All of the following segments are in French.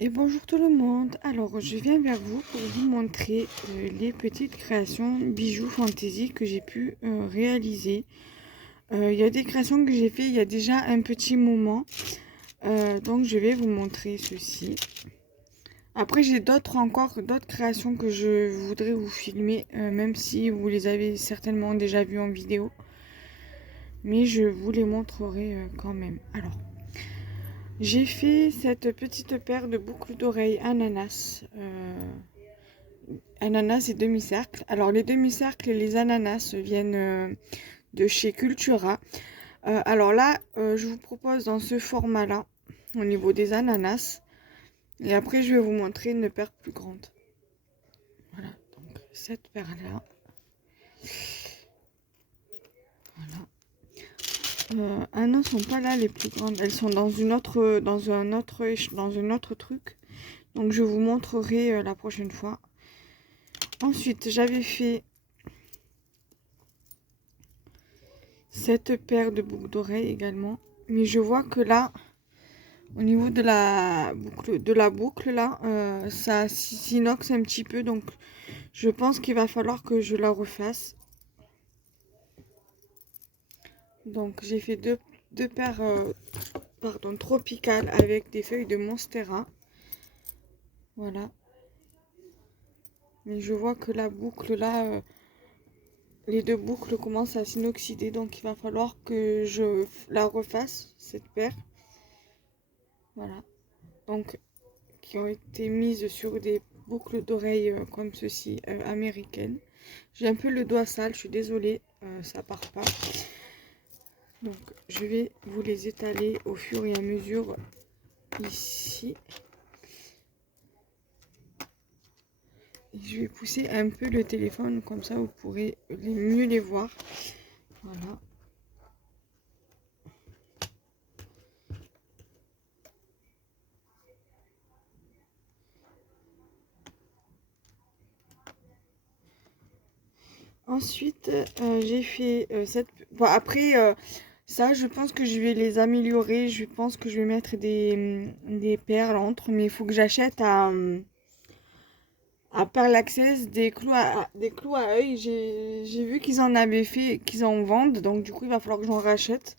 Et bonjour tout le monde. Alors, je viens vers vous pour vous montrer les petites créations bijoux fantaisie que j'ai pu réaliser. Il y a des créations que j'ai fait il y a déjà un petit moment. Donc, je vais vous montrer ceci. Après, j'ai d'autres créations que je voudrais vous filmer, même si vous les avez certainement déjà vues en vidéo. Mais je vous les montrerai quand même. Alors, j'ai fait cette petite paire de boucles d'oreilles ananas. Ananas et demi-cercle. Alors les demi-cercles et les ananas viennent de chez Cultura. Alors là, je vous propose dans ce format-là, au niveau des ananas. Et après, je vais vous montrer une paire plus grande. Voilà, donc cette paire-là. Voilà. Ah non, sont pas là les plus grandes. Elles sont dans un autre truc. Donc je vous montrerai la prochaine fois. Ensuite, j'avais fait cette paire de boucles d'oreilles également. Mais je vois que là, au niveau de la boucle là, ça s'inoxe un petit peu. Donc, je pense qu'il va falloir que je la refasse. Donc, j'ai fait deux paires tropicales avec des feuilles de Monstera. Voilà. Mais je vois que la boucle là, les deux boucles commencent à s'inoxyder. Donc, il va falloir que je la refasse, cette paire. Voilà. Donc, qui ont été mises sur des boucles d'oreilles comme ceci, américaines. J'ai un peu le doigt sale, je suis désolée, ça part pas. Donc, je vais vous les étaler au fur et à mesure ici. Et je vais pousser un peu le téléphone, comme ça vous pourrez mieux les voir. Voilà. Ensuite, j'ai fait cette... Bon, après, ça, je pense que je vais les améliorer. Je pense que je vais mettre des perles entre. Mais il faut que j'achète à Perle Access des clous à œil. J'ai vu qu'ils en avaient fait, qu'ils en vendent. Donc, du coup, il va falloir que j'en rachète.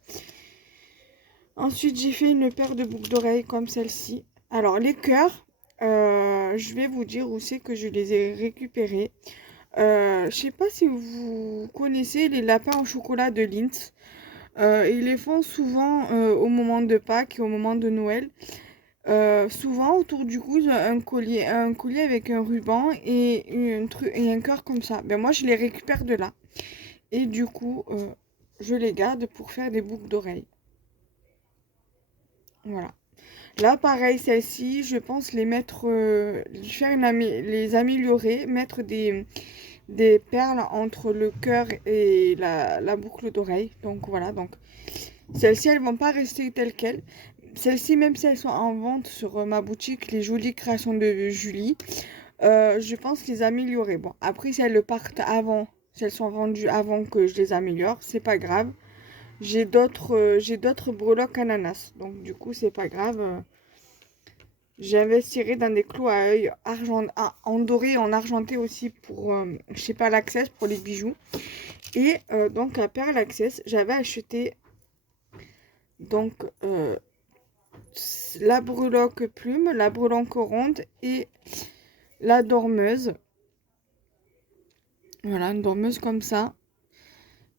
Ensuite, j'ai fait une paire de boucles d'oreilles comme celle-ci. Alors, les cœurs, je vais vous dire où c'est que je les ai récupérés. Je sais pas si vous connaissez les lapins au chocolat de Lindt. Ils les font souvent au moment de Pâques et au moment de Noël. Souvent autour du cou, ils ont un collier avec un ruban et un cœur comme ça. Ben moi, je les récupère de là. Et du coup, je les garde pour faire des boucles d'oreilles. Voilà. Là, pareil, celle-ci, je pense les mettre, les améliorer, mettre des perles entre le cœur et la boucle d'oreille. Donc voilà, donc celles-ci, elles vont pas rester telles quelles. Celles-ci, même si elles sont en vente sur ma boutique, les jolies créations de Julie, je pense les améliorer. Bon, après, si elles partent avant, si elles sont vendues avant que je les améliore, c'est pas grave. J'ai d'autres breloques ananas, donc du coup, c'est pas grave. J'investirai dans des clous à œil en doré et en argenté aussi pour, je sais pas, l'access pour les bijoux. Et donc à Perle Access, j'avais acheté donc la breloque plume, la breloque ronde et la dormeuse. Voilà, une dormeuse comme ça.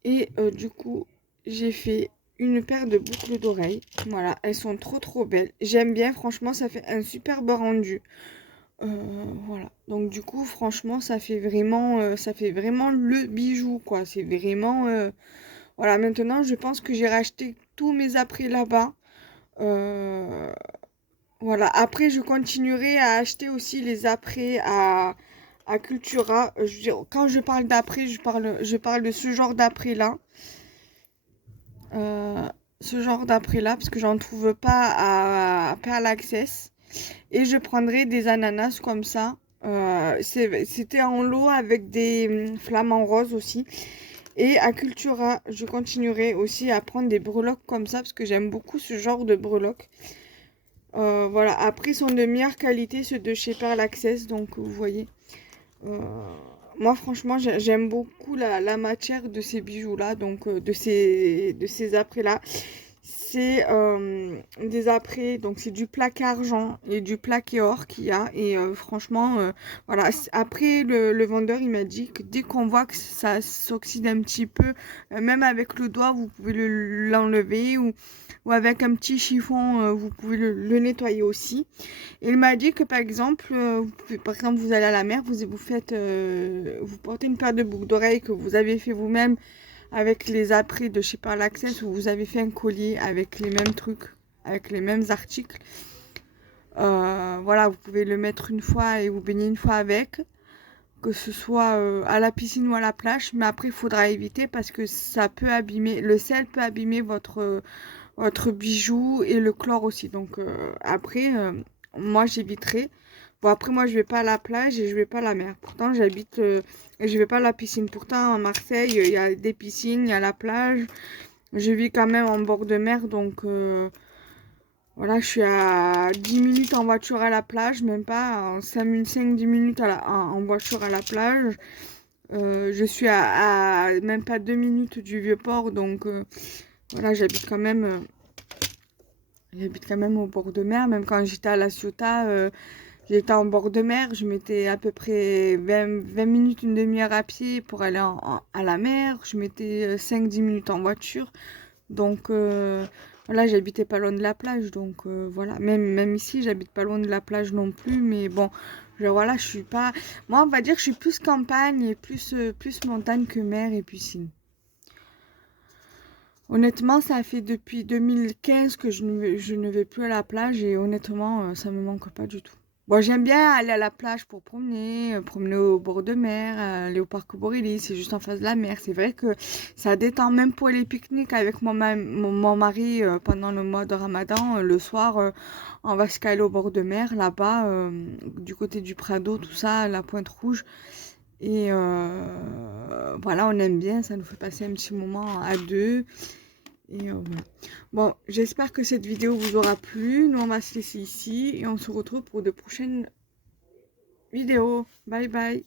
Et du coup, j'ai fait une paire de boucles d'oreilles. Voilà, elles sont trop belles. J'aime bien, franchement, ça fait un superbe rendu. Voilà, donc du coup, franchement, ça fait vraiment le bijou, quoi. C'est vraiment... Voilà, maintenant, je pense que j'ai racheté tous mes apprêts là-bas. Euh, Voilà, après, je continuerai à acheter aussi les apprêts à Cultura. Je veux dire, quand je parle d'après, je parle de ce genre d'après-là. Euh, Ce genre d'après-là, parce que j'en trouve pas à Pearl Access. Et je prendrai des ananas comme ça. C'était en lot avec des flamants roses aussi. Et à Cultura, je continuerai aussi à prendre des breloques comme ça, parce que j'aime beaucoup ce genre de breloques. Voilà, après, ils sont de meilleure qualité, ceux de chez Pearl Access, donc vous voyez. Euh, Moi, franchement, j'aime beaucoup la matière de ces bijoux-là, donc de ces apprêts-là. C'est des apprêts, donc c'est du plaqué argent et du plaqué or qu'il y a. Et franchement, voilà. Après, le vendeur, il m'a dit que dès qu'on voit que ça s'oxyde un petit peu, même avec le doigt, vous pouvez l'enlever ou avec un petit chiffon, vous pouvez le nettoyer aussi. Il m'a dit que par exemple, vous allez à la mer, vous faites, vous portez une paire de boucles d'oreilles que vous avez fait vous-même avec les apprêts de chez Par l'Access où vous avez fait un collier avec les mêmes trucs, avec les mêmes articles. Voilà, vous pouvez le mettre une fois et vous baigner une fois avec, que ce soit à la piscine ou à la plage. Mais après, il faudra éviter parce que ça peut abîmer, le sel peut abîmer votre bijou et le chlore aussi. Donc après, moi j'éviterai. Bon après moi je vais pas à la plage et je vais pas à la mer. Pourtant j'habite et je vais pas à la piscine. Pourtant à Marseille il y a des piscines, il y a la plage. Je vis quand même en bord de mer donc voilà je suis à 10 minutes en voiture à la plage, même pas en 5-10 minutes en voiture à la plage. Je suis à même pas 2 minutes du Vieux-Port donc voilà j'habite quand même au bord de mer. Même quand j'étais à La Ciotat, j'étais en bord de mer. Je mettais à peu près 20 minutes, une demi-heure à pied pour aller à la mer. Je mettais 5-10 minutes en voiture. Donc voilà, j'habitais pas loin de la plage. Donc voilà, même ici, j'habite pas loin de la plage non plus. Mais bon, genre voilà, je suis pas. Moi, on va dire que je suis plus campagne et plus montagne que mer et piscine. Honnêtement, ça fait depuis 2015 que je ne vais plus à la plage et honnêtement, ça me manque pas du tout. Bon, j'aime bien aller à la plage pour promener, promener au bord de mer, aller au parc Borély, c'est juste en face de la mer. C'est vrai que ça détend même pour les pique-niques avec mon mari pendant le mois de Ramadan. Le soir, on va se caler au bord de mer, là-bas, du côté du Prado, tout ça, la Pointe Rouge. Et voilà, on aime bien, ça nous fait passer un petit moment à deux. Et voilà. Bon, j'espère que cette vidéo vous aura plu. Nous, on va se laisser ici et on se retrouve pour de prochaines vidéos. Bye bye.